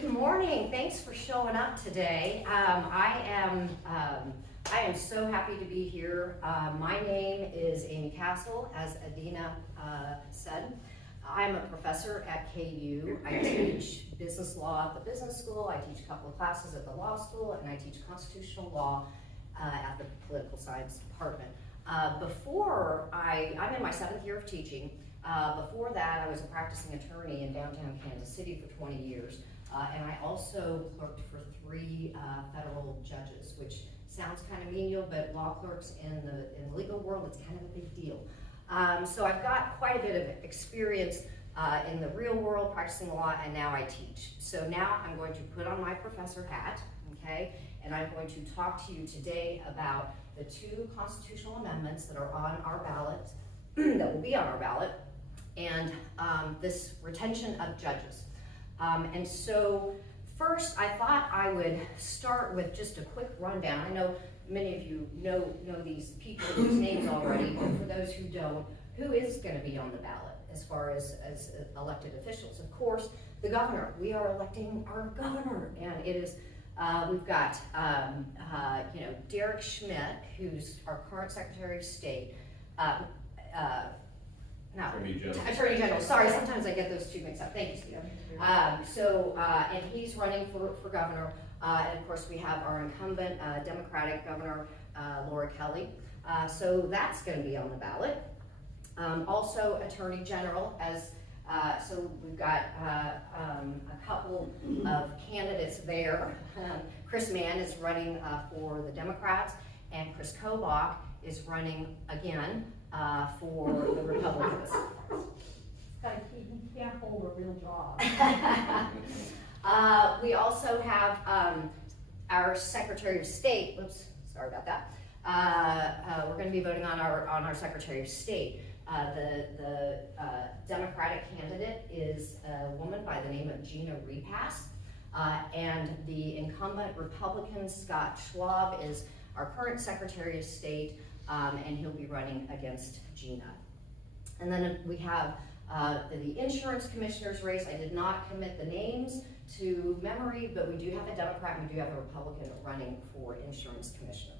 Good morning. Thanks for showing up today. I am so happy to be here. My name is Amii Castle, as Adina said. I'm a professor at KU. I teach business law at the business school. I teach a couple of classes at the law school, and I teach constitutional law at the political science department. I'm in my 7th year of teaching. Before that, I was a practicing attorney in downtown Kansas City for 20 years. And I also clerked for 3 federal judges, which sounds kind of menial, but law clerks in the legal world, it's kind of a big deal. So I've got quite a bit of experience in the real world practicing law, and now I teach. So now I'm going to put on my professor hat, okay, and I'm going to talk to you today about the 2 constitutional amendments that are on our ballot, that will be on our ballot, and this retention of judges. And so first, I thought I would start with just a quick rundown. I know many of you know these people, these names already, but for those who don't, who is going to be on the ballot as far as elected officials? Of course, the governor. We are electing our governor, and it is we've got Derek Schmidt, who's our current Secretary of State. Attorney General. Sorry, sometimes I get those 2 mixed up. Thank you, Steve. And he's running for governor. And of course, we have our incumbent Democratic Governor, Laura Kelly. So that's going to be on the ballot. Also, Attorney General, so we've got a couple of candidates there. Chris Mann is running for the Democrats, and Chris Kobach is running again for the Republicans. He can't hold a real job. We also have our Secretary of State. Whoops, sorry about that. We're going to be voting on our Secretary of State. The Democratic candidate is a woman by the name of Gina Repass, and the incumbent Republican Scott Schwab is our current Secretary of State, and he'll be running against Gina. And then we have the insurance commissioner's race. I did not commit the names to memory, but we do have a Democrat and we do have a Republican running for insurance commissioner.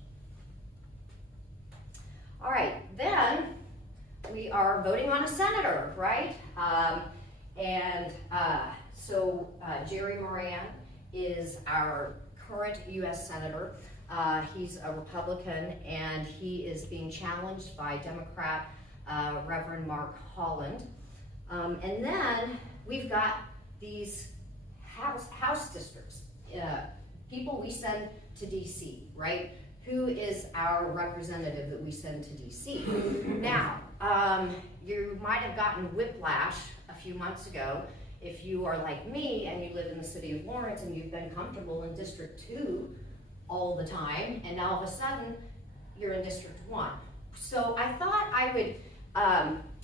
All right, then we are voting on a senator, right? So Jerry Moran is our current U.S. Senator. He's a Republican, and he is being challenged by Democrat Reverend Mark Holland. And then we've got these house districts, people we send to DC, right? Who is our representative that we send to DC? Now, you might have gotten whiplash a few months ago if you are like me and you live in the city of Lawrence and you've been comfortable in District 2 all the time, and now all of a sudden you're in District 1. So I thought I would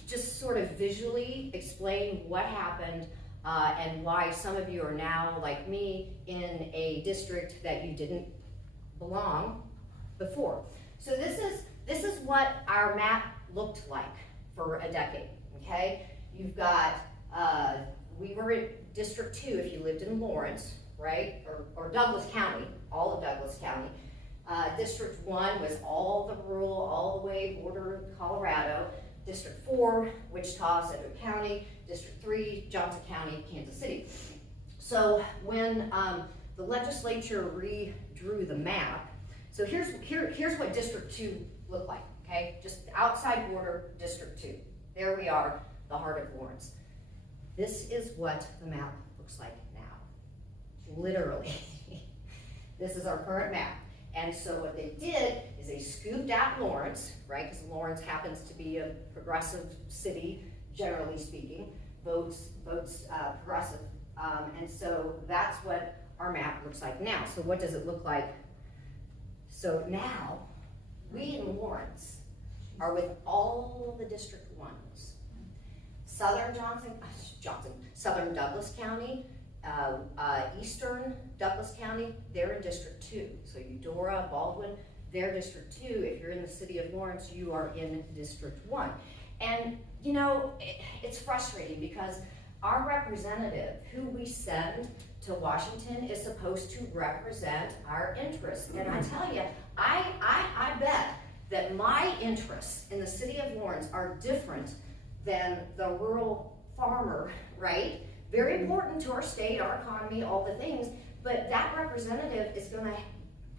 just sort of visually explain what happened and why some of you are now, like me, in a district that you didn't belong before. So this is what our map looked like for a decade, okay? You've got, we were in District 2 if you lived in Lawrence, right? Or Douglas County, all of Douglas County. District 1 was all the rural, all the way border Colorado. District 4, Wichita, Sedgwick County. District 3, Johnson County, Kansas City. So when the legislature redrew the map, so here's what District 2 looked like, okay? Just outside border, District 2. There we are, the heart of Lawrence. This is what the map looks like now, literally. This is our current map. And so what they did is they scooped out Lawrence, right? Because Lawrence happens to be a progressive city, generally speaking, votes progressive. And so that's what our map looks like now. So what does it look like? So now, we in Lawrence are with all the District 1s. Southern Southern Douglas County, Eastern Douglas County, they're in District 2. So Eudora, Baldwin, they're District 2. If you're in the city of Lawrence, you are in District 1. And, you know, it's frustrating because our representative, who we send to Washington, is supposed to represent our interests. And I tell you, I bet that my interests in the city of Lawrence are different than the rural farmer, right? Very important to our state, our economy, all the things, but that representative is gonna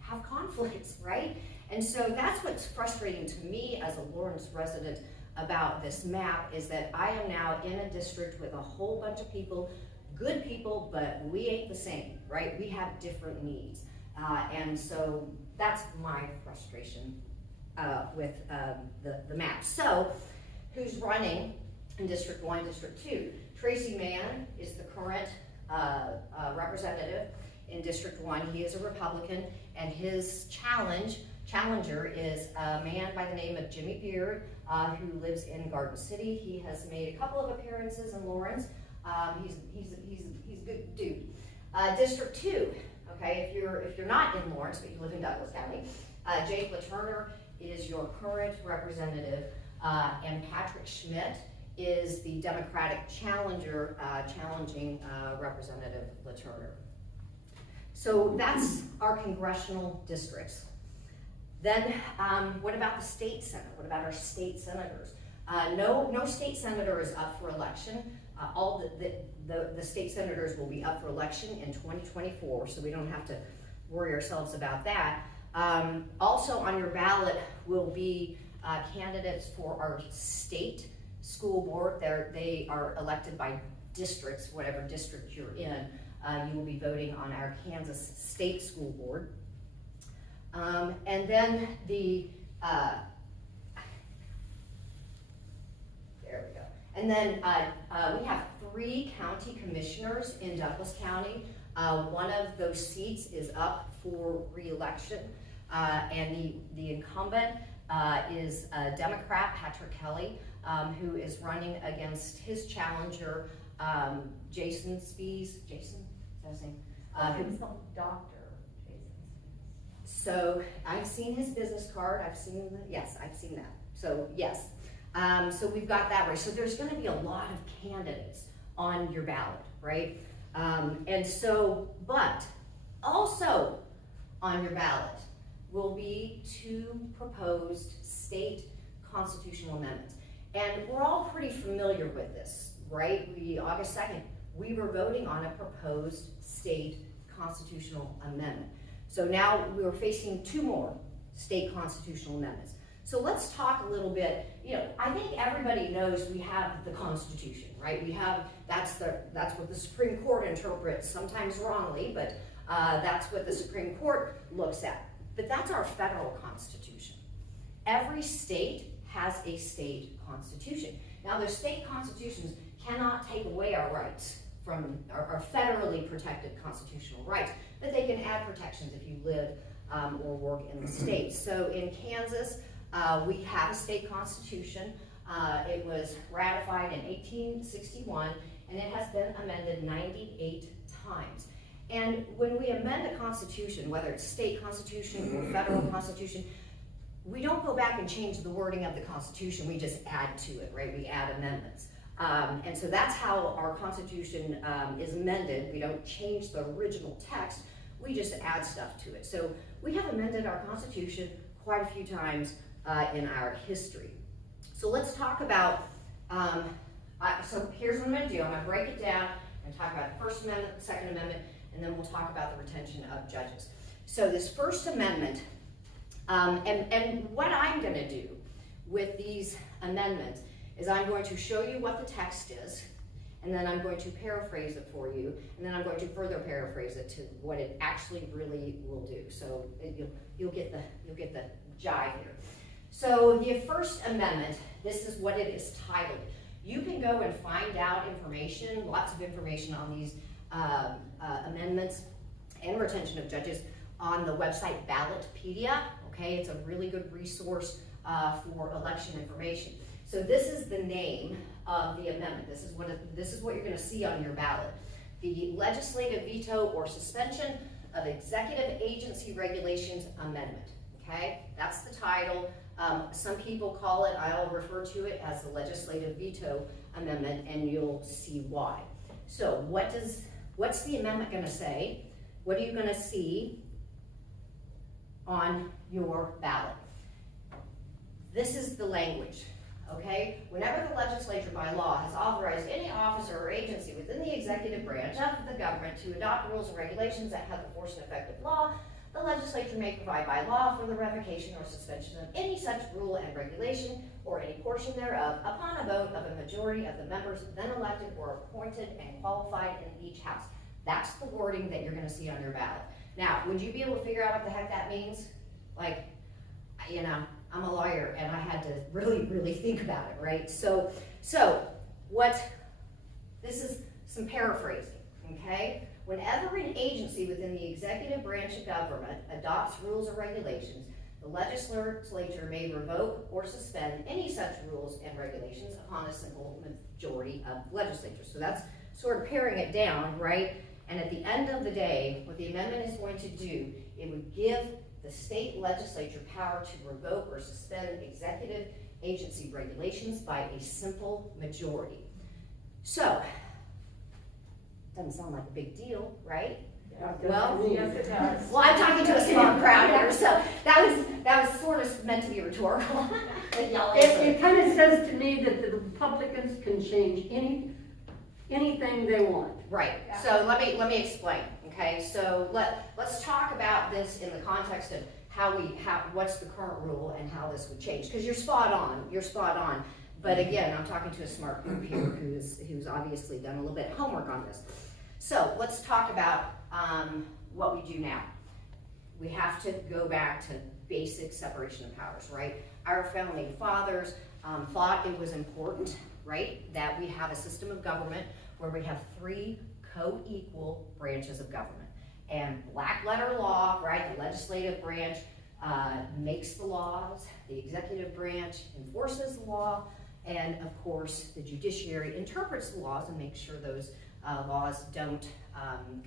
have conflicts, right? And so that's what's frustrating to me as a Lawrence resident about this map, is that I am now in a district with a whole bunch of people, good people, but we ain't the same, right? We have different needs. And so that's my frustration with the map. So who's running in District 1, District 2? Tracy Mann is the current representative in District 1. He is a Republican, and his challenger is a man by the name of Jimmy Beard, who lives in Garden City. He has made a couple of appearances in Lawrence. He's a good dude. District 2, okay, if you're not in Lawrence, but you live in Douglas County, Jake LaTurner is your current representative, and Patrick Schmidt is the Democratic challenger, challenging Representative LaTurner. So that's our congressional districts. Then what about the state senate? What about our state senators? No state senator is up for election. All the state senators will be up for election in 2024, so we don't have to worry ourselves about that. Also on your ballot will be candidates for our state school board. They are elected by districts, whatever district you're in. You will be voting on our Kansas State School Board. And then there we go. And then we have 3 county commissioners in Douglas County. One of those seats is up for re-election, and the incumbent is Democrat Patrick Kelly, who is running against his challenger, Jason Spies. Jason, is that his name? Doctor. So I've seen his business card. I've seen that. So yes. So we've got that right. So there's going to be a lot of candidates on your ballot, right? And so, but also on your ballot will be 2 proposed state constitutional amendments. And we're all pretty familiar with this, right? August 2nd, we were voting on a proposed state constitutional amendment. So now we're facing 2 more state constitutional amendments. So let's talk a little bit. I think everybody knows we have the Constitution, right? That's what the Supreme Court interprets, sometimes wrongly, but that's what the Supreme Court looks at. But that's our federal Constitution. Every state has a state constitution. Now, the state constitutions cannot take away our rights from our federally protected constitutional rights, but they can add protections if you live or work in the state. So in Kansas, we have a state constitution. It was ratified in 1861, and it has been amended 98 times. And when we amend a constitution, whether it's state constitution or federal constitution, we don't go back and change the wording of the Constitution, we just add to it, right? We add amendments. And so that's how our Constitution is amended. We don't change the original text, we just add stuff to it. So we have amended our Constitution quite a few times in our history. So let's talk about, so here's what I'm gonna do. I'm gonna break it down and talk about the First Amendment, the Second Amendment, and then we'll talk about the retention of judges. So this First Amendment, and what I'm gonna do with these amendments is I'm going to show you what the text is, and then I'm going to paraphrase it for you, and then I'm going to further paraphrase it to what it actually really will do. So you'll get the jive here. So the First Amendment, this is what it is titled. You can go and find out information, lots of information on these amendments and retention of judges on the website Ballotpedia. Okay, it's a really good resource for election information. So this is the name of the amendment. This is what you're going to see on your ballot. The Legislative Veto or Suspension of Executive Agency Regulations Amendment. Okay, that's the title. Some people call it, I'll refer to it as the Legislative Veto Amendment, and you'll see why. So what's the amendment gonna say? What are you gonna see on your ballot? This is the language, okay? Whenever the legislature by law has authorized any officer or agency within the executive branch of the government to adopt rules and regulations that have the force and effect of law, the legislature may provide by law for the revocation or suspension of any such rule and regulation or any portion thereof upon a vote of a majority of the members then elected or appointed and qualified in each house. That's the wording that you're gonna see on your ballot. Now, would you be able to figure out what the heck that means? Like, you know, I'm a lawyer and I had to really think about it, right? So this is some paraphrasing, okay? Whenever an agency within the executive branch of government adopts rules or regulations, the legislature may revoke or suspend any such rules and regulations upon a simple majority of legislators. So that's sort of paring it down, right? And at the end of the day, what the amendment is going to do, it would give the state legislature power to revoke or suspend executive agency regulations by a simple majority. So, doesn't sound like a big deal, right? Yeah, Well, yes, it does. Well, I'm talking to a smart crowd here, so that was sort of meant to be rhetorical. It kind of says to me that the Republicans can change anything they want. Right, so let me explain, okay? So let's talk about this in the context of what's the current rule and how this would change, because you're spot on. But again, I'm talking to a smart group here who's obviously done a little bit of homework on this. So let's talk about what we do now. We have to go back to basic separation of powers, right? Our founding fathers thought it was important, right, that we have a system of government where we have 3 co-equal branches of government. And black letter law, right, the legislative branch makes the laws, the executive branch enforces the law, and of course the judiciary interprets the laws and makes sure those laws don't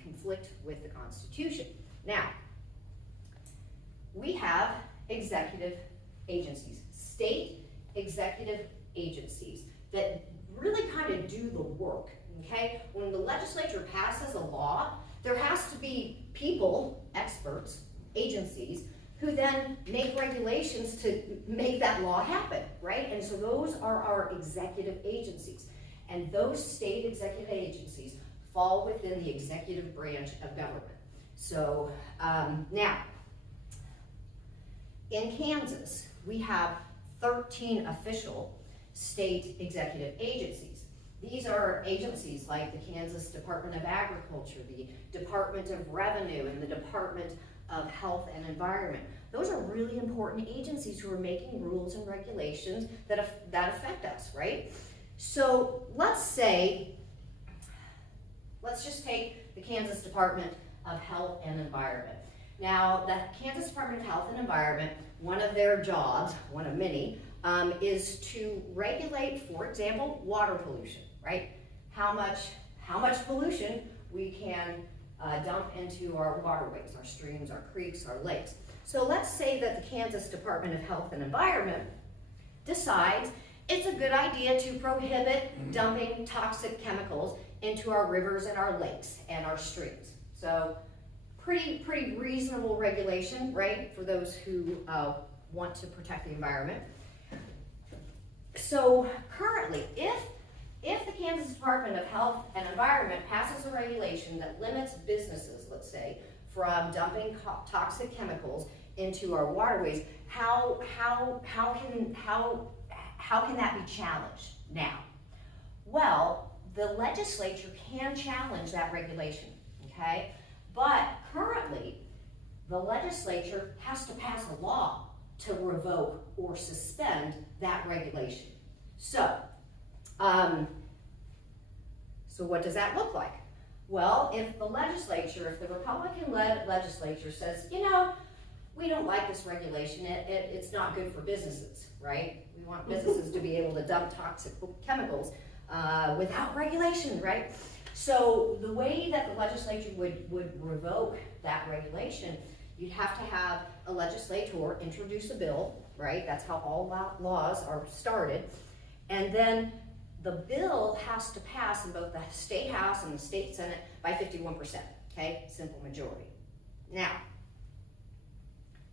conflict with the Constitution. Now, we have executive agencies, state executive agencies that really kind of do the work, okay? When the legislature passes a law, there has to be people, experts, agencies, who then make regulations to make that law happen, right? And so those are our executive agencies. And those state executive agencies fall within the executive branch of government. So now, in Kansas, we have 13 official state executive agencies. These are agencies like the Kansas Department of Agriculture, the Department of Revenue, and the Department of Health and Environment. Those are really important agencies who are making rules and regulations that affect us, right? So let's just take the Kansas Department of Health and Environment. Now, the Kansas Department of Health and Environment, one of their jobs, one of many, is to regulate, for example, water pollution, right? How much pollution we can dump into our waterways, our streams, our creeks, our lakes. So let's say that the Kansas Department of Health and Environment decides it's a good idea to prohibit dumping toxic chemicals into our rivers and our lakes and our streams. So pretty reasonable regulation, right, for those who want to protect the environment. So currently, if the Kansas Department of Health and Environment passes a regulation that limits businesses, let's say, from dumping toxic chemicals into our waterways, how can that be challenged now? Well, the legislature can challenge that regulation, okay? But currently, the legislature has to pass a law to revoke or suspend that regulation. So what does that look like? Well, if the Republican-led legislature says, you know, we don't like this regulation, it's not good for businesses, right? We want businesses to be able to dump toxic chemicals without regulation, right? So the way that the legislature would revoke that regulation, you'd have to have a legislator introduce a bill, right? That's how all laws are started. And then the bill has to pass in both the state house and the state senate by 51%, okay? Simple majority. Now,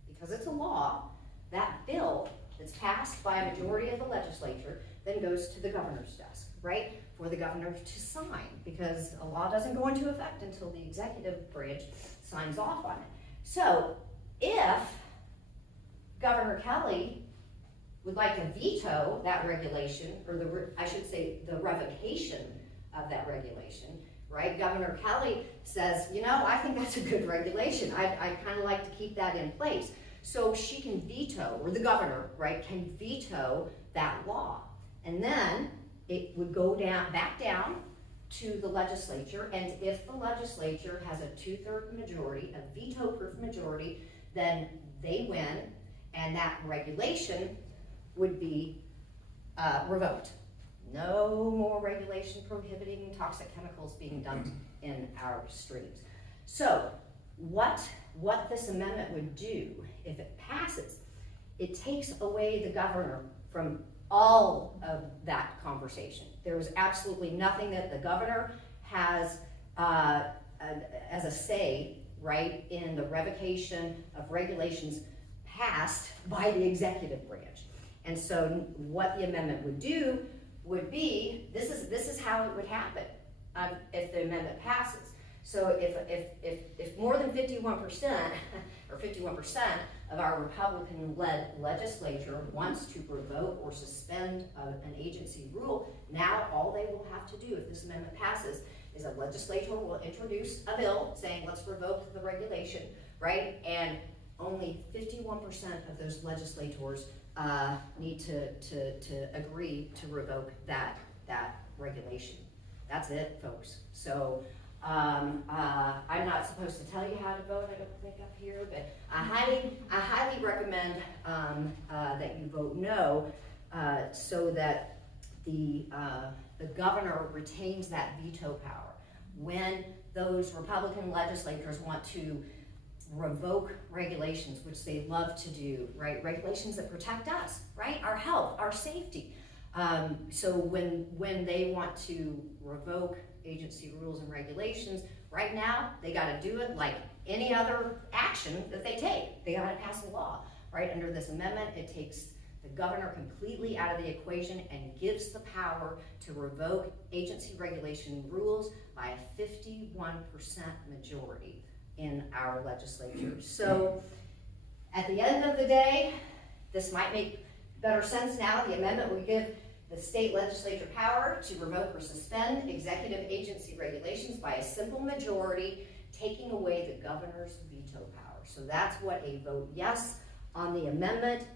because it's a law, that bill that's passed by a majority of the legislature then goes to the governor's desk, right? For the governor to sign, because a law doesn't go into effect until the executive branch signs off on it. So if Governor Kelly would like to veto that regulation, or I should say the revocation of that regulation, right? Governor Kelly says, you know, I think that's a good regulation. I kind of like to keep that in place. So she can veto, or the governor, right, can veto that law. And then it would go back down to the legislature, and if the legislature has a 2/3 majority, a veto-proof majority, then they win, and that regulation would be revoked. No more regulation prohibiting toxic chemicals being dumped in our streams. So what this amendment would do, if it passes, it takes away the governor from all of that conversation. There is absolutely nothing that the governor has as a say, right, in the revocation of regulations passed by the executive branch. And so what the amendment would do would be, this is how it would happen if the amendment passes. So if more than 51% or 51% of our Republican-led legislature wants to revoke or suspend an agency rule, now all they will have to do if this amendment passes is a legislature will introduce a bill saying let's revoke the regulation, right? And only 51% of those legislators need to agree to revoke that regulation. That's it, folks. So I'm not supposed to tell you how to vote, I don't think up here, but I highly recommend that you vote no, so that the governor retains that veto power. When those Republican legislators want to revoke regulations, which they love to do, right? Regulations that protect us, right? Our health, our safety. So when they want to revoke agency rules and regulations, right now, they gotta do it like any other action that they take. They gotta pass a law, right? Under this amendment, it takes the governor completely out of the equation and gives the power to revoke agency regulation rules by a 51% majority in our legislature. So at the end of the day, this might make better sense now. The amendment would give the state legislature power to revoke or suspend executive agency regulations by a simple majority, taking away the governor's veto power. So that's what a vote yes on the amendment,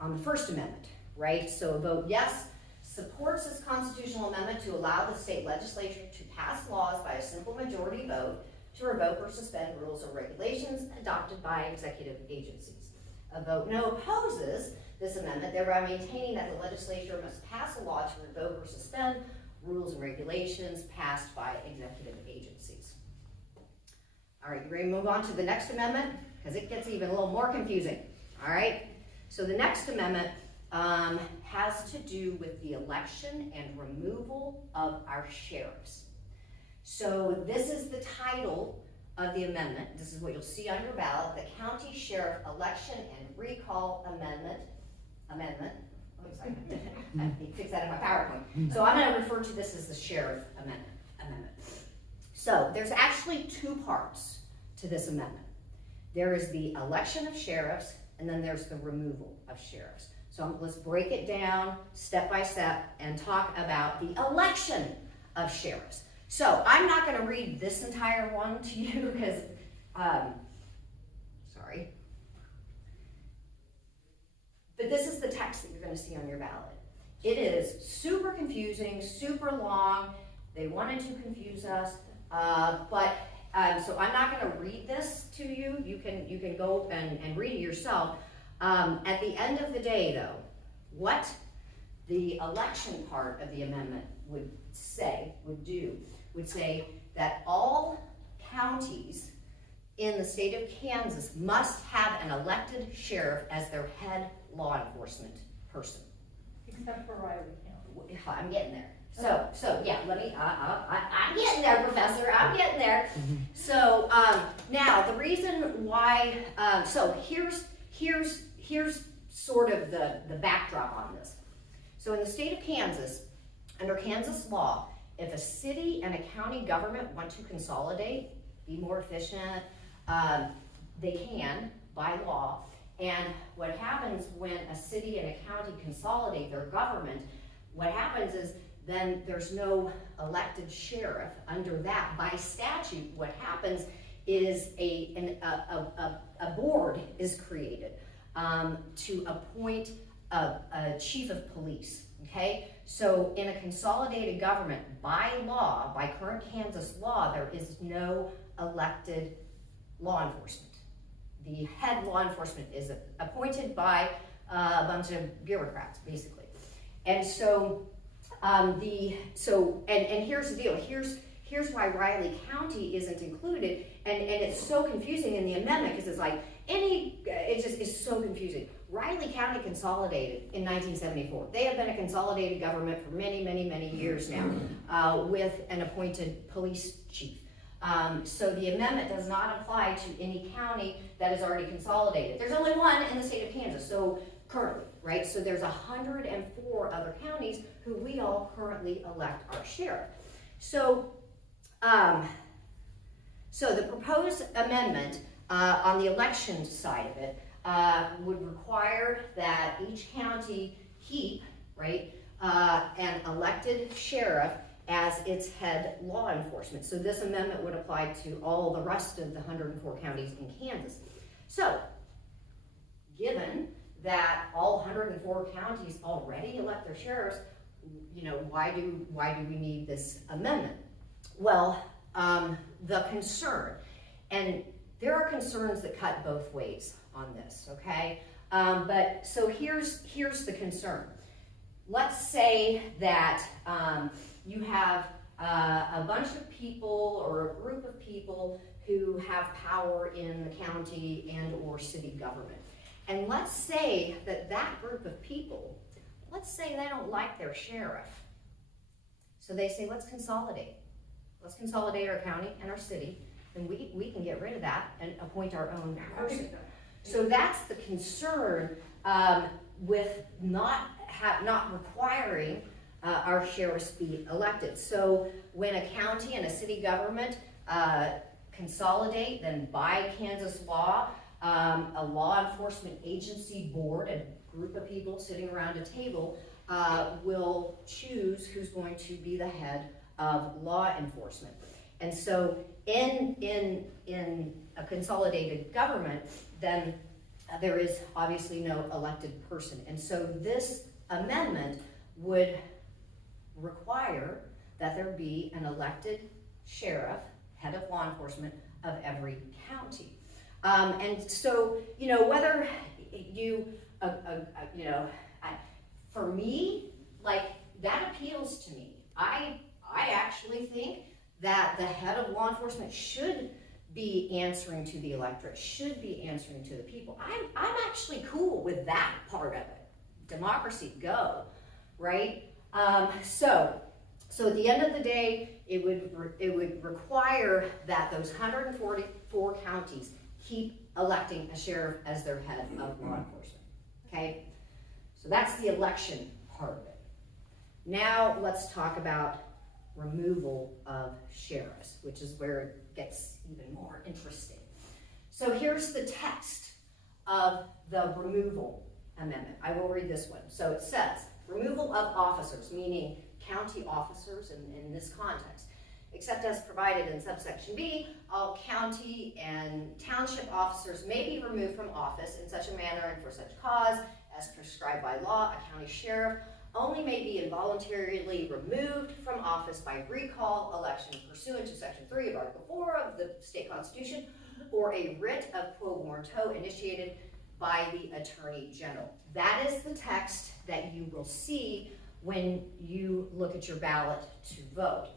on the First Amendment, right? So a vote yes supports this constitutional amendment to allow the state legislature to pass laws by a simple majority vote to revoke or suspend rules or regulations adopted by executive agencies. A vote no opposes this amendment, thereby maintaining that the legislature must pass a law to revoke or suspend rules and regulations passed by executive agencies. All right, you ready to move on to the next amendment? Because it gets even a little more confusing. All right, so the next amendment has to do with the election and removal of our sheriffs. So this is the title of the amendment. This is what you'll see on your ballot, the County Sheriff Election and Recall Amendment. Oh, sorry. I need to fix that in my PowerPoint. So I'm going to refer to this as the Sheriff Amendment. So there's actually two parts to this amendment. There is the election of sheriffs, and then there's the removal of sheriffs. So let's break it down step by step and talk about the election of sheriffs. So I'm not going to read this entire one to you because, sorry. But this is the text that you're going to see on your ballot. It is super confusing, super long. They wanted to confuse us, so I'm not going to read this to you. You can go and read it yourself. At the end of the day, though, what the election part of the amendment would say that all counties in the state of Kansas must have an elected sheriff as their head law enforcement person. Except for Riley County. I'm getting there. So yeah, let me, I'm getting there, Professor, I'm getting there. So, now, the reason why, so here's sort of the backdrop on this. So in the state of Kansas, under Kansas law, if a city and a county government want to consolidate, be more efficient, they can by law. And what happens when a city and a county consolidate their government, what happens is then there's no elected sheriff under that. By statute, what happens is a board is created to appoint a chief of police, okay? So in a consolidated government, by law, by current Kansas law, there is no elected law enforcement. The head law enforcement is appointed by a bunch of bureaucrats, basically. And so, and here's the deal. Here's why Riley County isn't included, and it's so confusing in the amendment, because it's like it's so confusing. Riley County consolidated in 1974. They have been a consolidated government for many, many, many years now, with an appointed police chief. So the amendment does not apply to any county that is already consolidated. There's only one in the state of Kansas, so currently, right? So there's 104 other counties who we all currently elect our sheriff. So, so the proposed amendment on the election side of it would require that each county keep, right, an elected sheriff as its head law enforcement. So this amendment would apply to all the rest of the 104 counties in Kansas. So, given that all 104 counties already elect their sheriffs, you know, why do we need this amendment? Well, the concern, and there are concerns that cut both ways on this, okay? But so here's the concern. Let's say that you have a bunch of people or a group of people who have power in the county and or city government. And let's say that group of people, let's say they don't like their sheriff. So they say, let's consolidate. Let's consolidate our county and our city, and we can get rid of that and appoint our own person. So that's the concern with not requiring our sheriffs be elected. So when a county and a city government consolidate, then by Kansas law, a law enforcement agency board, a group of people sitting around a table, will choose who's going to be the head of law enforcement. And so in a consolidated government, then there is obviously no elected person. And so this amendment would require that there be an elected sheriff, head of law enforcement of every county. And so, you know, whether you, for me, like, that appeals to me. I actually think that the head of law enforcement should be answering to the electorate, should be answering to the people. I'm actually cool with that part of it. Democracy, go, right? So at the end of the day, it would require that those 144 counties keep electing a sheriff as their head of law enforcement, okay? So that's the election part of it. Now let's talk about removal of sheriffs, which is where it gets even more interesting. So here's the text of the removal amendment. I will read this one. So it says, removal of officers, meaning county officers in this context, except as provided in subsection B, all county and township officers may be removed from office in such a manner and for such cause as prescribed by law. A county sheriff only may be involuntarily removed from office by recall election pursuant to section 3 of Article 4 of the state constitution, or a writ of quo warranto initiated by the Attorney General. That is the text that you will see when you look at your ballot to vote.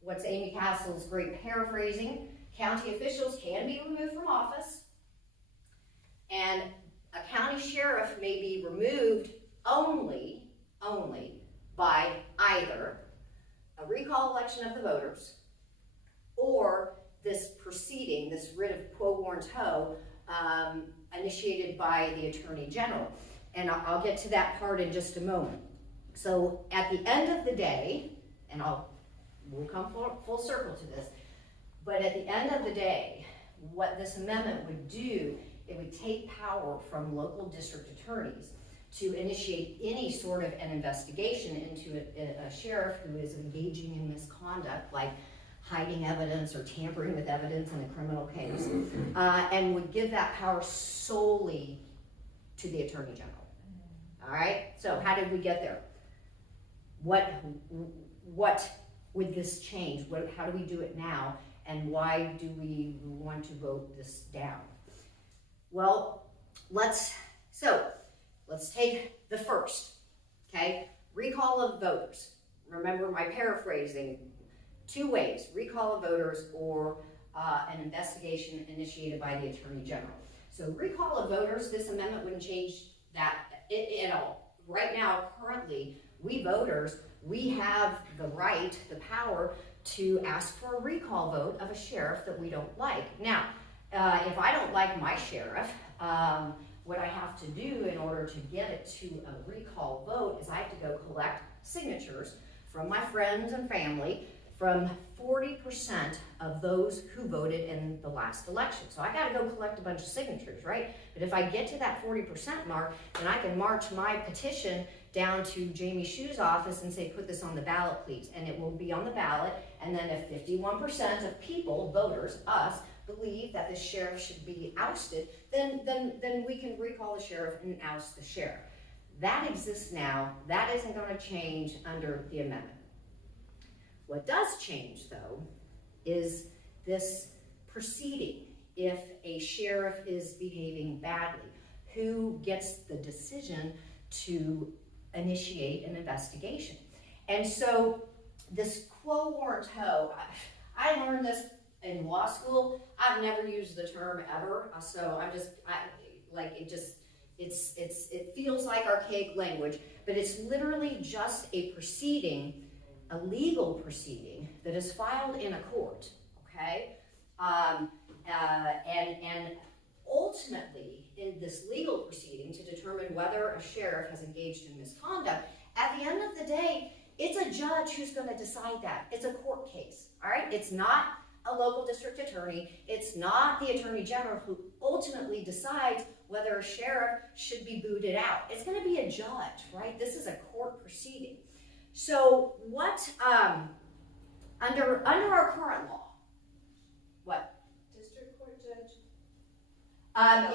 What's Amii Castle's great paraphrasing? County officials can be removed from office, and a county sheriff may be removed only only by either a recall election of the voters or this proceeding, this writ of quo warranto, initiated by the Attorney General. And I'll get to that part in just a moment. So at the end of the day, and we'll come full circle to this, but at the end of the day, what this amendment would do, it would take power from local district attorneys to initiate any sort of an investigation into a sheriff who is engaging in misconduct, like hiding evidence or tampering with evidence in a criminal case, and would give that power solely to the Attorney General. All right, so how did we get there? What would this change? How do we do it now? And why do we want to vote this down? Well, let's take the first, okay? Recall of voters. Remember my paraphrasing, 2 ways, recall of voters or an investigation initiated by the Attorney General. So recall of voters, this amendment wouldn't change that at all. Right now, currently, we voters, we have the right, the power to ask for a recall vote of a sheriff that we don't like. Now, if I don't like my sheriff, what I have to do in order to get it to a recall vote is I have to go collect signatures from my friends and family from 40% of those who voted in the last election. So I gotta go collect a bunch of signatures, right? But if I get to that 40% mark, then I can march my petition down to Jamie Shue's office and say, put this on the ballot, please. And it will be on the ballot. And then if 51% of people, voters, us, believe that the sheriff should be ousted, then we can recall the sheriff and oust the sheriff. That exists now. That isn't gonna change under the amendment. What does change, though, is this proceeding. If a sheriff is behaving badly, who gets the decision to initiate an investigation? And so this quo warranto, I learned this in law school. I've never used the term ever, so it feels like archaic language, but it's literally just a proceeding, a legal proceeding that is filed in a court, okay? And ultimately, in this legal proceeding to determine whether a sheriff has engaged in misconduct, at the end of the day, it's a judge who's going to decide that. It's a court case, all right? It's not a local district attorney. It's not the Attorney General who ultimately decides whether a sheriff should be booted out. It's going to be a judge, right? This is a court proceeding. So what, under our current law, what? District court judge?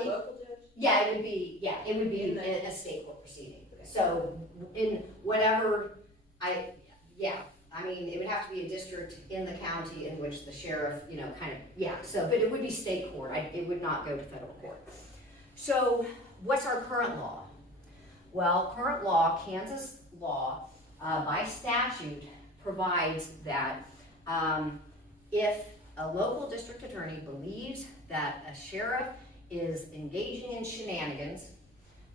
Local judge? Yeah, it would be a state court proceeding. Okay. So in whatever, it would have to be a district in the county in which the sheriff, but it would be state court. It would not go to federal court. So what's our current law? Well, current law, Kansas law, by statute, provides that if a local district attorney believes that a sheriff is engaging in shenanigans,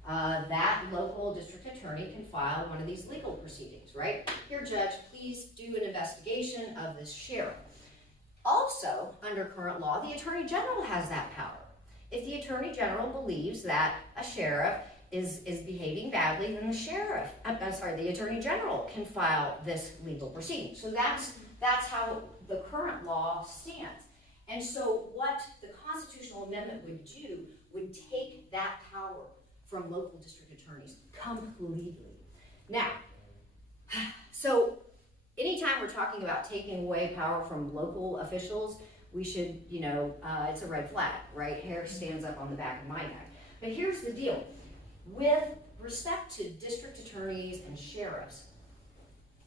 that local district attorney can file one of these legal proceedings, right? Here, judge, please do an investigation of this sheriff. Also, under current law, the Attorney General has that power. If the Attorney General believes that a sheriff is behaving badly, then the Attorney General can file this legal proceeding. So that's how the current law stands. And so what the constitutional amendment would do would take that power from local district attorneys completely. Now, so anytime we're talking about taking away power from local officials, we should, it's a red flag, right? Hair stands up on the back of my neck. But here's the deal. With respect to district attorneys and sheriffs,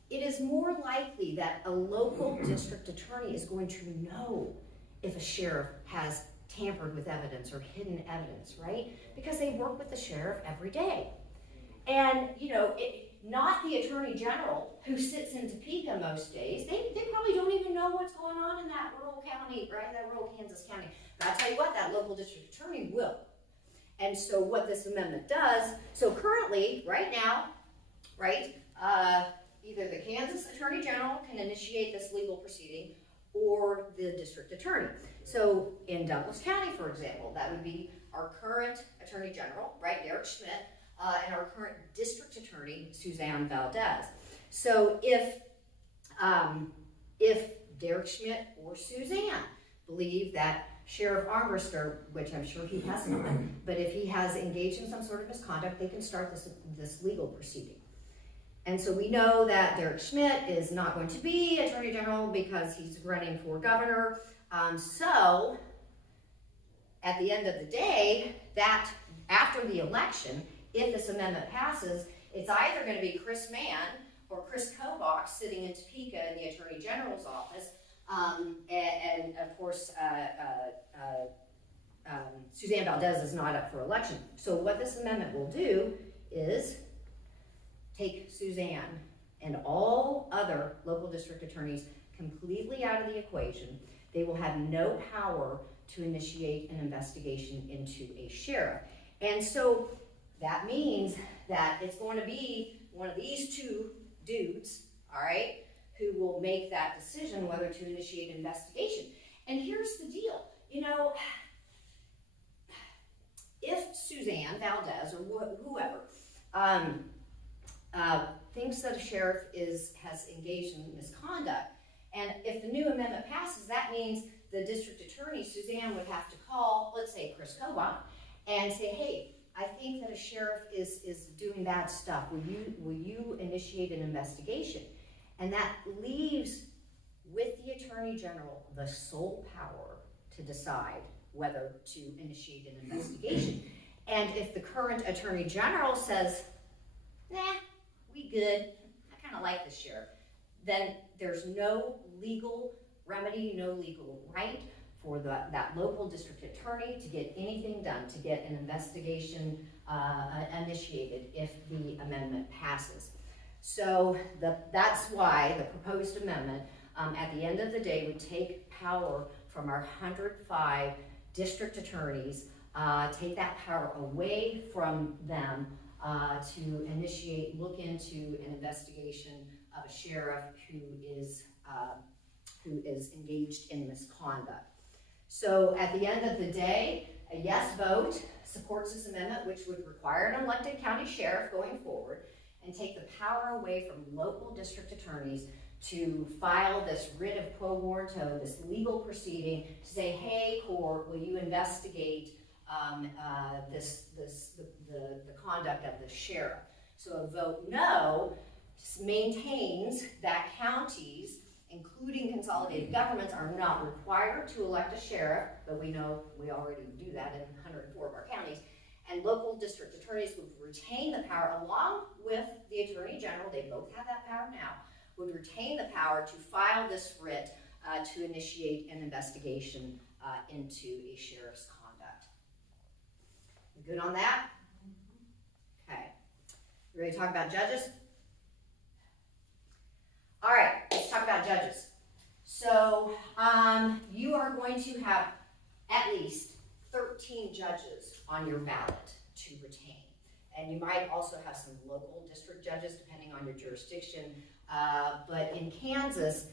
it is more likely that a local district attorney is going to know if a sheriff has tampered with evidence or hidden evidence, right? Because they work with the sheriff every day. And, not the Attorney General who sits in Topeka most days. They probably don't even know what's going on in that rural county, right? That rural Kansas county. But I tell you what, that local district attorney will. And so what this amendment does, so currently, right now, right? Either the Kansas Attorney General can initiate this legal proceeding or the district attorney. So in Douglas County, for example, that would be our current Attorney General, right, Derek Schmidt, and our current district attorney, Suzanne Valdez. So if Derek Schmidt or Suzanne believe that Sheriff Armbruster, which I'm sure he has not, but if he has engaged in some sort of misconduct, they can start this legal proceeding. And so we know that Derek Schmidt is not going to be Attorney General because he's running for governor. So at the end of the day, that after the election, if this amendment passes, it's either going to be Chris Mann or Chris Kobach sitting in Topeka in the Attorney General's office, and of course, Suzanne Valdez is not up for election. So what this amendment will do is take Suzanne and all other local district attorneys completely out of the equation. They will have no power to initiate an investigation into a sheriff. And so that means that it's going to be one of these two dudes, all right, who will make that decision whether to initiate an investigation. And here's the deal, you know, if Suzanne Valdez or whoever thinks that a sheriff has engaged in misconduct, and if the new amendment passes, that means the district attorney, Suzanne, would have to call, let's say, Chris Kobach, and say, hey, I think that a sheriff is doing bad stuff. Will you initiate an investigation? And that leaves with the Attorney General the sole power to decide whether to initiate an investigation. And if the current Attorney General says, nah, we good, I kind of like the sheriff, then there's no legal remedy, no legal right for that local district attorney to get anything done, to get an investigation initiated if the amendment passes. So that's why the proposed amendment at the end of the day would take power from our 105 district attorneys, take that power away from them to look into an investigation of a sheriff who is engaged in misconduct. So at the end of the day, a yes vote supports this amendment, which would require an elected county sheriff going forward and take the power away from local district attorneys to file this writ of quo warranto, this legal proceeding to say, hey, court, will you investigate the conduct of the sheriff? So a vote no maintains that counties, including consolidated governments, are not required to elect a sheriff, but we know we already do that in 104 of our counties, and local district attorneys would retain the power along with the Attorney General, they both have that power now, would retain the power to file this writ to initiate an investigation into a sheriff's conduct. You good on that? Okay. You ready to talk about judges? All right, let's talk about judges. So you are going to have at least 13 judges on your ballot to retain. And you might also have some local district judges depending on your jurisdiction. But in Kansas,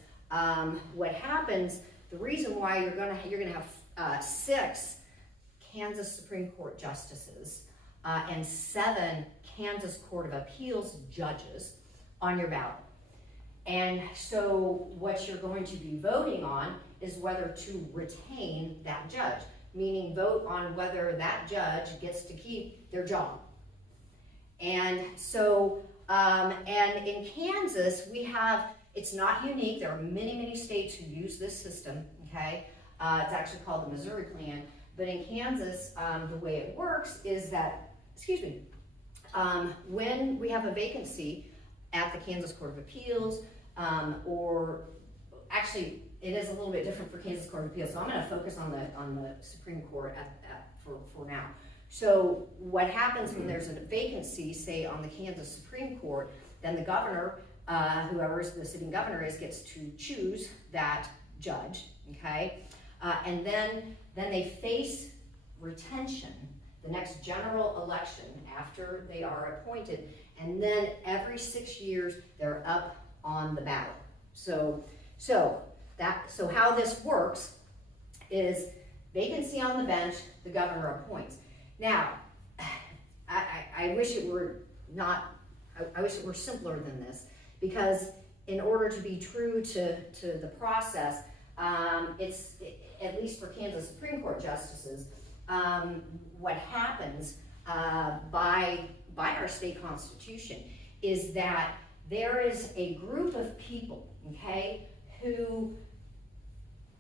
what happens, the reason why you're gonna have 6 Kansas Supreme Court justices and 7 Kansas Court of Appeals judges on your ballot. And so what you're going to be voting on is whether to retain that judge, meaning vote on whether that judge gets to keep their job. And so, and in Kansas, it's not unique. There are many, many states who use this system, okay? It's actually called the Missouri Plan. But in Kansas, the way it works is that, when we have a vacancy at the Kansas Court of Appeals, or actually, it is a little bit different for Kansas Court of Appeals, so I'm going to focus on the Supreme Court for now. So what happens when there's a vacancy, say on the Kansas Supreme Court, then the governor, whoever the sitting governor is, gets to choose that judge, okay? And then they face retention. the next general election after they are appointed, and then every 6 years they're up on the ballot. So how this works is vacancy on the bench, the governor appoints. Now, I wish it were not, I wish it were simpler than this, because in order to be true to the process, it's, at least for Kansas Supreme Court justices, what happens by our state constitution is that there is a group of people, okay, who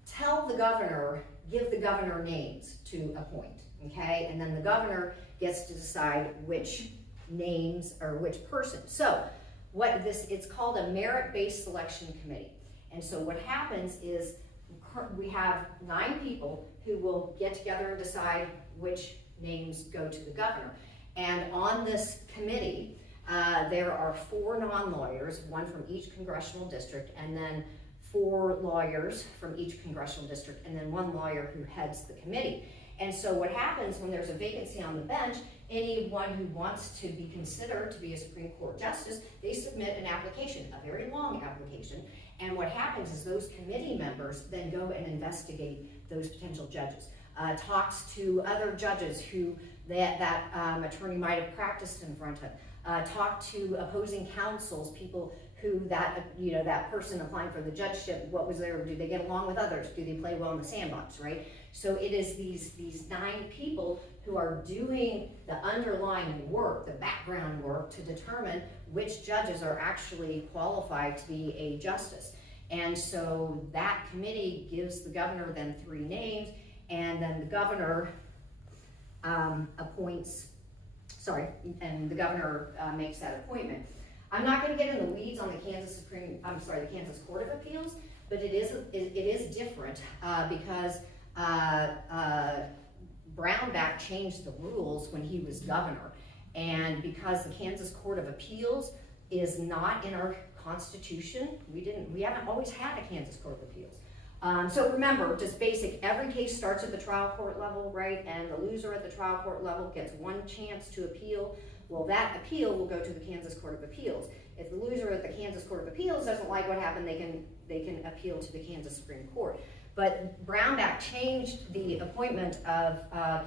tell the governor, give the governor names to appoint, okay, and then the governor gets to decide which names or which person. So it's called a merit-based selection committee. And so what happens is we have 9 people who will get together and decide which names go to the governor. And on this committee, there are 4 non-lawyers, 1 from each congressional district, and then 4 lawyers from each congressional district, and then 1 lawyer who heads the committee. And so what happens when there's a vacancy on the bench, anyone who wants to be considered to be a Supreme Court justice, they submit an application, a very long application, and what happens is those committee members then go and investigate those potential judges, talks to other judges who that attorney might have practiced in front of, talk to opposing counsels, people who that person applying for the judgeship, what was there, do they get along with others, do they play well in the sandbox, right? So it is these 9 people who are doing the underlying work, the background work, to determine which judges are actually qualified to be a justice. And so that committee gives the governor then 3 names, and then the governor makes that appointment. I'm not going to get in the weeds on the Kansas Court of Appeals, but it is different because Brownback changed the rules when he was governor, and because the Kansas Court of Appeals is not in our Constitution, we haven't always had a Kansas Court of Appeals. So remember, just basic, every case starts at the trial court level, right? And the loser at the trial court level gets 1 chance to appeal. Well, that appeal will go to the Kansas Court of Appeals. If the loser at the Kansas Court of Appeals doesn't like what happened, they can appeal to the Kansas Supreme Court. But Brownback changed the appointment of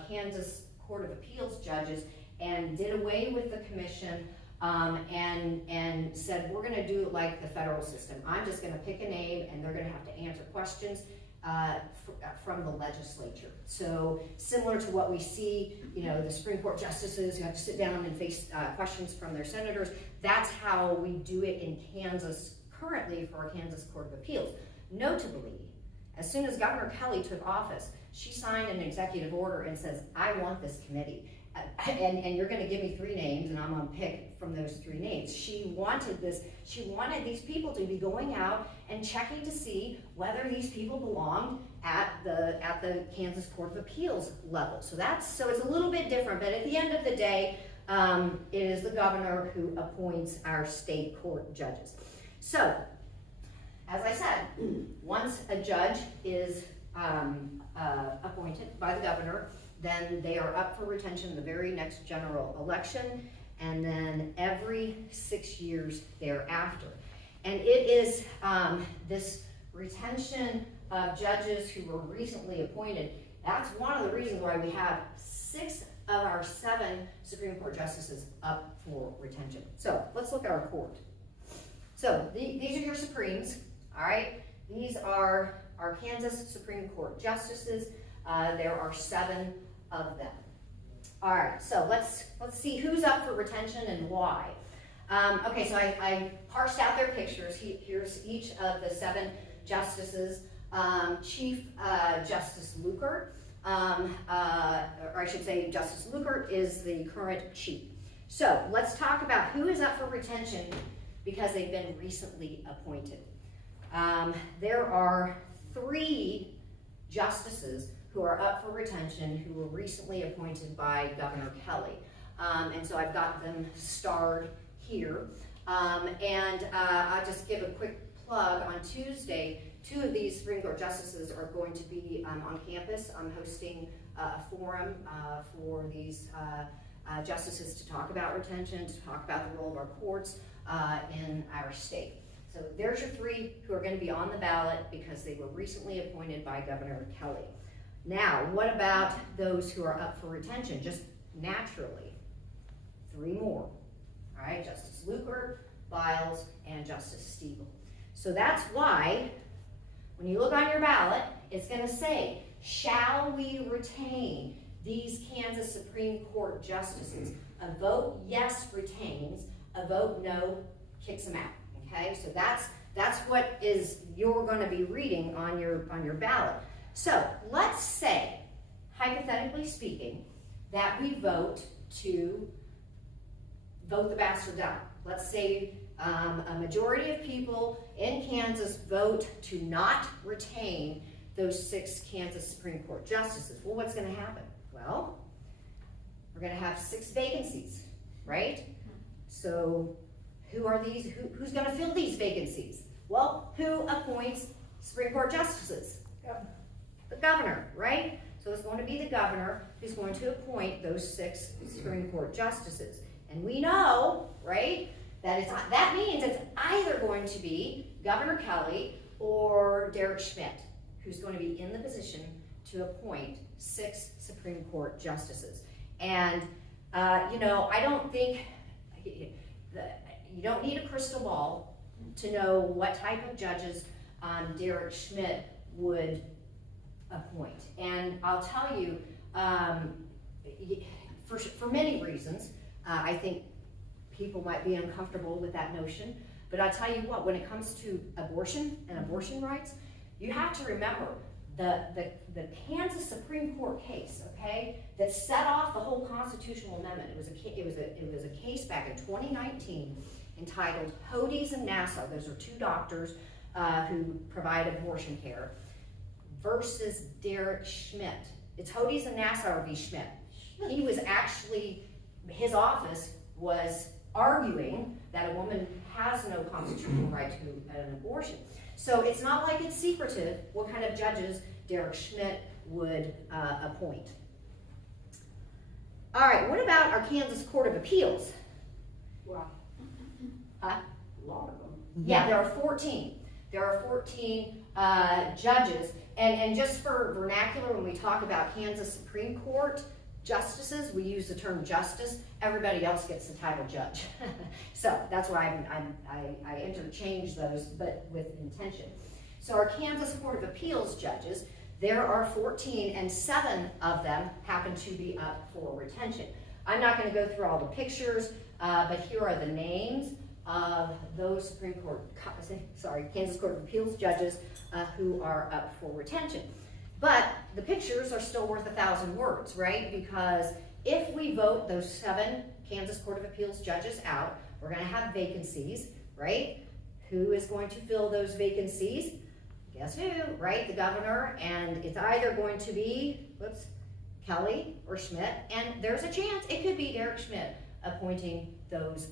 Kansas Court of Appeals judges and did away with the commission and said, we're going to do it like the federal system. I'm just going to pick a name, and they're going to have to answer questions from the legislature. So similar to what we see, the Supreme Court justices who have to sit down and face questions from their senators, that's how we do it in Kansas currently for our Kansas Court of Appeals. Notably, as soon as Governor Kelly took office, she signed an executive order and says, I want this committee. And you're going to give me 3 names, and I'm going to pick from those 3 names. She wanted these people to be going out and checking to see whether these people belonged at the Kansas Court of Appeals level. So it's a little bit different, but at the end of the day, it is the governor who appoints our state court judges. So, as I said, once a judge is appointed by the governor, then they are up for retention in the very next general election, and then every 6 years thereafter. And it is this retention of judges who were recently appointed. That's one of the reasons why we have 6 of our 7 Supreme Court justices up for retention. So let's look at our court. So these are your Supremes, all right? These are our Kansas Supreme Court justices. There are 7 of them. All right, so let's see who's up for retention and why. Okay, so I parsed out their pictures. Here's each of the 7 justices. Chief Justice Lukert, or I should say Justice Lukert is the current chief. So let's talk about who is up for retention because they've been recently appointed. There are 3 justices who are up for retention who were recently appointed by Governor Kelly. And so I've got them starred here. And I'll just give a quick plug. On Tuesday, 2 of these Supreme Court justices are going to be on campus. I'm hosting a forum for these justices to talk about retention, to talk about the role of our courts in our state. So there's your 3 who are going to be on the ballot because they were recently appointed by Governor Kelly. Now, what about those who are up for retention? Just naturally, 3 more. All right, Justice Luker, Biles, and Justice Stiebel. So that's why, when you look on your ballot, it's going to say, shall we retain these Kansas Supreme Court justices? A vote yes retains, a vote no kicks them out. Okay, so that's what is you're going to be reading on your ballot. So let's say, hypothetically speaking, that we vote to vote the bastard down. Let's say a majority of people in Kansas vote to not retain those 6 Kansas Supreme Court justices. Well, what's going to happen? Well, we're going to have 6 vacancies, right? So who are these? Who's going to fill these vacancies? Well, who appoints Supreme Court justices? The governor, right? So it's going to be the governor who's going to appoint those 6 Supreme Court justices. And we know, right, that means it's either going to be Governor Kelly or Derek Schmidt who's going to be in the position to appoint 6 Supreme Court justices. And, I don't think, you don't need a crystal ball to know what type of judges Derek Schmidt would appoint. And I'll tell you, for many reasons, I think people might be uncomfortable with that notion. But I'll tell you what, when it comes to abortion and abortion rights, you have to remember the Kansas Supreme Court case, okay, that set off the whole constitutional amendment. It was a case back in 2019 entitled Hodes and Nassau. Those are 2 doctors who provide abortion care, versus Derek Schmidt. It's Hodes and Nassau v. Schmidt. He was actually, his office was arguing that a woman has no constitutional right to an abortion. So it's not like it's secretive what kind of judges Derek Schmidt would appoint. All right, what about our Kansas Court of Appeals? Wow. A lot of them. Yeah, there are 14. There are 14 judges. And just for vernacular, when we talk about Kansas Supreme Court justices, we use the term justice. Everybody else gets the title judge. So that's why I interchange those, but with intention. So our Kansas Court of Appeals judges, there are 14, and 7 of them happen to be up for retention. I'm not going to go through all the pictures, but here are the names of those Kansas Court of Appeals judges who are up for retention. But the pictures are still worth 1,000 words, right? Because if we vote those 7 Kansas Court of Appeals judges out, we're going to have vacancies, right? Who is going to fill those vacancies? Guess who, right? The governor. And it's either going to be, Kelly or Schmidt. And there's a chance it could be Derek Schmidt appointing those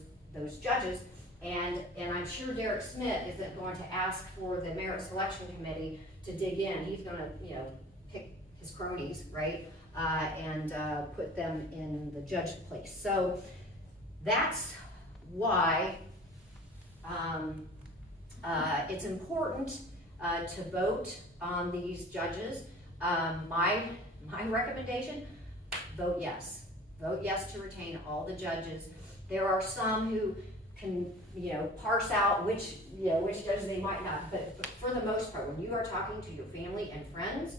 judges. And I'm sure Derek Schmidt isn't going to ask for the merit selection committee to dig in. He's going to, pick his cronies, right, and put them in the judge place. So that's why it's important to vote on these judges. My recommendation: vote yes. Vote yes to retain all the judges. There are some who can, parse out which judges they might not, but for the most part, when you are talking to your family and friends,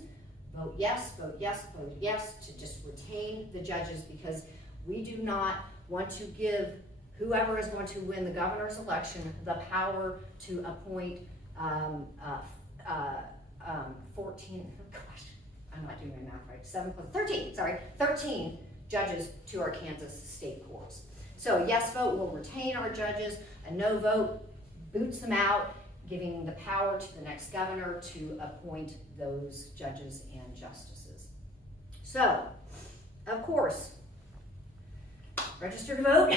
vote yes, vote yes, vote yes to just retain the judges, because we do not want to give whoever is going to win the governor's election the power to appoint 14, gosh, I'm not doing my math right, 13 judges to our Kansas state courts. So a yes vote will retain our judges, a no vote boots them out, giving the power to the next governor to appoint those judges and justices. So, of course, register to vote.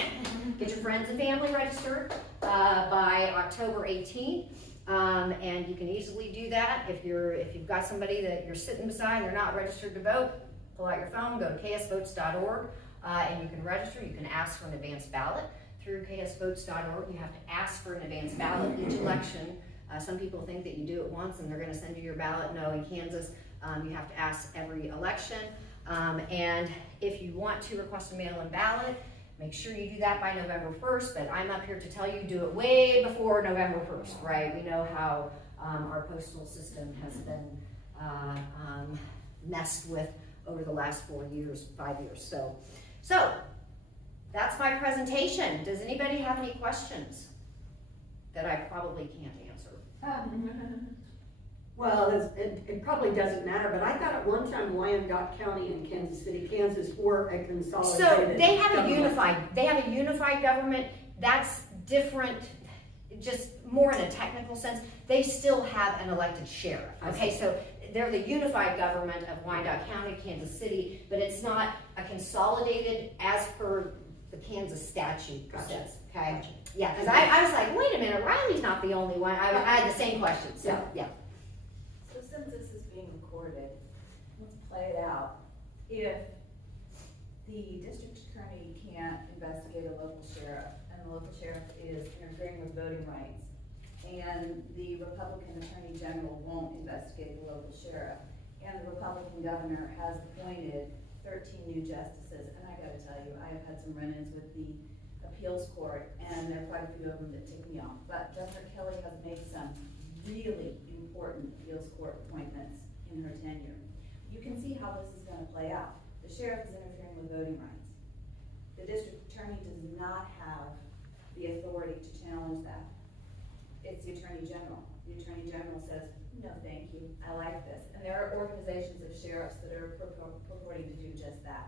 Get your friends and family registered by October 18th. And you can easily do that if you've got somebody that you're sitting beside and they're not registered to vote. Pull out your phone, go to ksvotes.org, and you can register. You can ask for an advance ballot through ksvotes.org. You have to ask for an advance ballot each election. Some people think that you do it once and they're going to send you your ballot. No, in Kansas, you have to ask every election. And if you want to request a mail-in ballot, make sure you do that by November 1st, but I'm up here to tell you do it way before November 1st, right? We know how our postal system has been messed with over the last 5 years. So that's my presentation. Does anybody have any questions that I probably can't answer? Well, it probably doesn't matter, but I thought at one time Wyandotte County and Kansas City, Kansas were a consolidated. So they have government. a unified government. That's different, just more in a technical sense. They still have an elected sheriff. Okay, so they're the unified government of Wyandotte County, Kansas City, but it's not a consolidated as per the Kansas statute says. Okay, Gotcha. yeah, because I was like, wait a minute, Riley's not the only one. I had the same question. So yeah. So since this is being recorded, let's play it out. If the district attorney can't investigate a local sheriff, and the local sheriff is interfering with voting rights, and the Republican Attorney General won't investigate the local sheriff, and the Republican governor has appointed 13 new justices, and I gotta tell you, I have had some run-ins with the appeals court, and there are quite a few of them that tick me off, but Justice Kelly has made some really important appeals court appointments in her tenure. You can see how this is gonna play out. The sheriff is interfering with voting rights. The district attorney does not have the authority to challenge that. It's the attorney general. The attorney general says, no, thank you, I like this. And there are organizations of sheriffs that are purporting to do just that.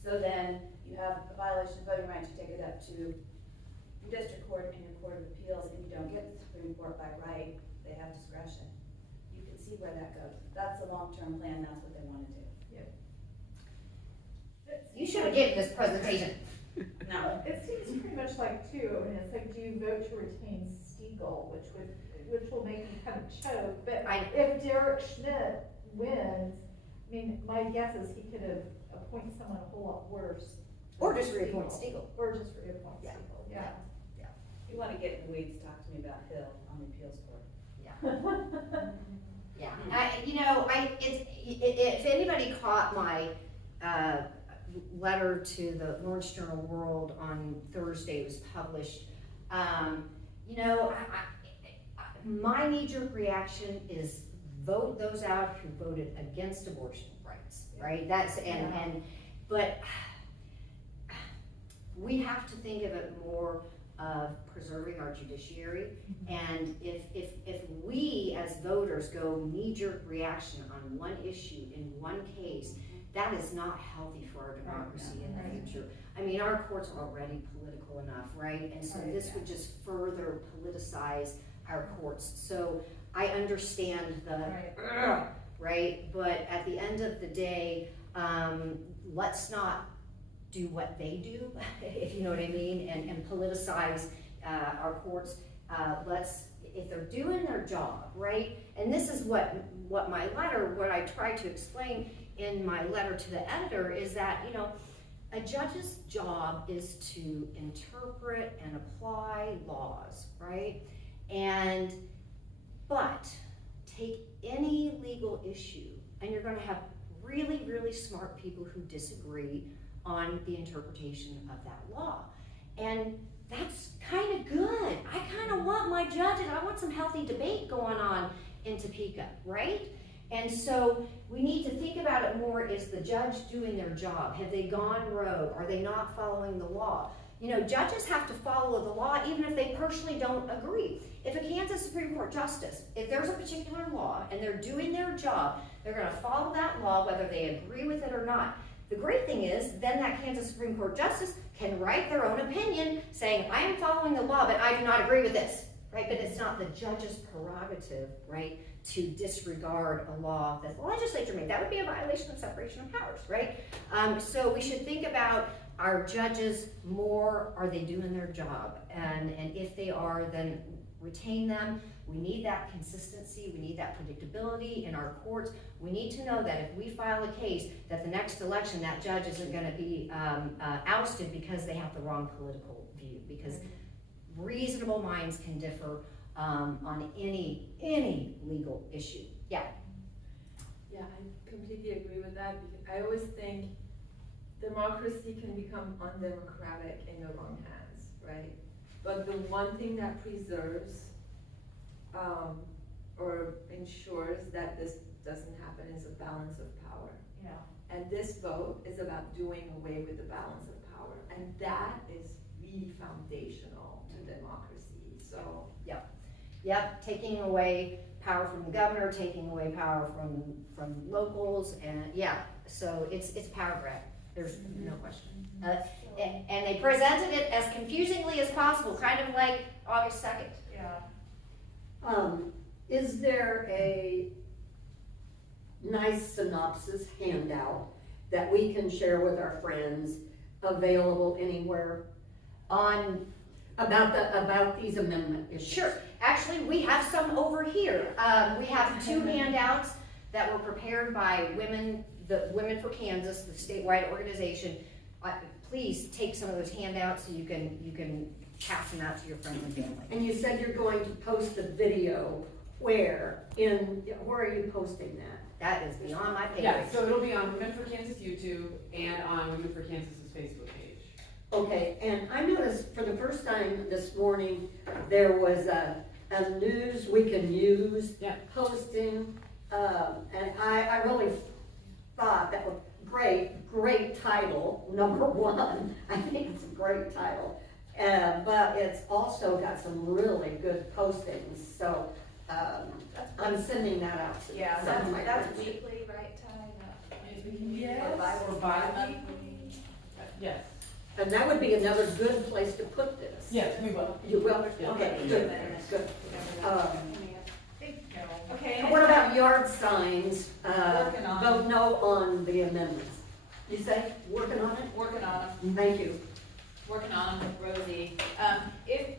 So then you have a violation of voting rights, you take it up to your district court and your court of appeals, and you don't get the Supreme Court by right, they have discretion. You can see where that goes. That's a long-term plan, that's what they want to do. You should have given this presentation. No. It seems pretty much like too, I mean, it's like, do you vote to retain Stiegel, which will make you kind of choke, but if Derek Schmidt wins, I mean, my guess is he could have appointed someone a whole lot worse. Or just reappoint Stiegel. Or just reappoint Yeah. Stiegel, yeah. If you want to get in the weeds, talk to me about Hill on the appeals court. Yeah, if anybody caught my letter to the Lawrence Journal World on Thursday, it was published. My knee-jerk reaction is vote those out who voted against abortion rights, right? But we have to think of it more of preserving our judiciary, and if we as voters go knee-jerk reaction on one issue in one case, that is not healthy for our democracy in the future. I mean, our courts are already political enough, right? And so this would just further politicize our courts. So I understand right? But at the end of the day, let's not do what they do, if you know what I mean, and politicize our courts. If they're doing their job, right? And this is what I tried to explain in my letter to the editor is that, a judge's job is to interpret and apply laws, right? But take any legal issue, and you're gonna have really, really smart people who disagree on the interpretation of that law. And that's kind of good. I kind of want my judges, I want some healthy debate going on in Topeka, right? And so we need to think about it more, is the judge doing their job? Have they gone rogue? Are they not following the law? Judges have to follow the law even if they personally don't agree. If a Kansas Supreme Court justice, if there's a particular law and they're doing their job, they're gonna follow that law whether they agree with it or not. The great thing is, then that Kansas Supreme Court justice can write their own opinion saying, I am following the law, but I do not agree with this, right? But it's not the judge's prerogative, right, to disregard a law that the legislature made. That would be a violation of separation of powers, right? So we should think about our judges more, are they doing their job? And if they are, then retain them. We need that consistency, we need that predictability in our courts. We need to know that if we file a case, that the next election, that judge isn't gonna be ousted because they have the wrong political view, because reasonable minds can differ on any legal issue. Yeah. Yeah, I completely agree with that, because I always think democracy can become undemocratic in the wrong hands, right? But the one thing that preserves, or ensures that this doesn't happen is a balance of power. Yeah. And this vote is about doing away with the balance of power, and that is really foundational to democracy, so. Yep, taking away power from the governor, taking away power from locals, and yeah, so it's power grab. There's no question. And they presented it as confusingly as possible, kind of like August 2nd. Yeah. Is there a nice synopsis handout that we can share with our friends, available anywhere, On, about these amendment issues? sure, actually, we have some over here. We have 2 handouts that were prepared by the Women for Kansas, the statewide organization. Please take some of those handouts so you can pass them out to your friends and family. And you said you're going to post the video where are you posting that? That is beyond my pay Yeah, grade. so it'll be on Women for Kansas YouTube and on Women for Kansas's Facebook page. Okay, and I noticed for the first time this morning, there was a news we can use Yeah. posting, and I really thought that was great title, number one. I think it's a great title. But it's also got some really good postings, so, I'm sending that out to Yeah, some of my that's friends. weekly, right, Ty? Yes, or bi-weekly. Yes, And that would be another good place to put this. yes, we will. You will? Yeah. Okay, good, good. Okay. And what about yard signs? Working on Vote no on the amendments. You say, working on it? Working on them. Thank you. Working on them with Rosie. If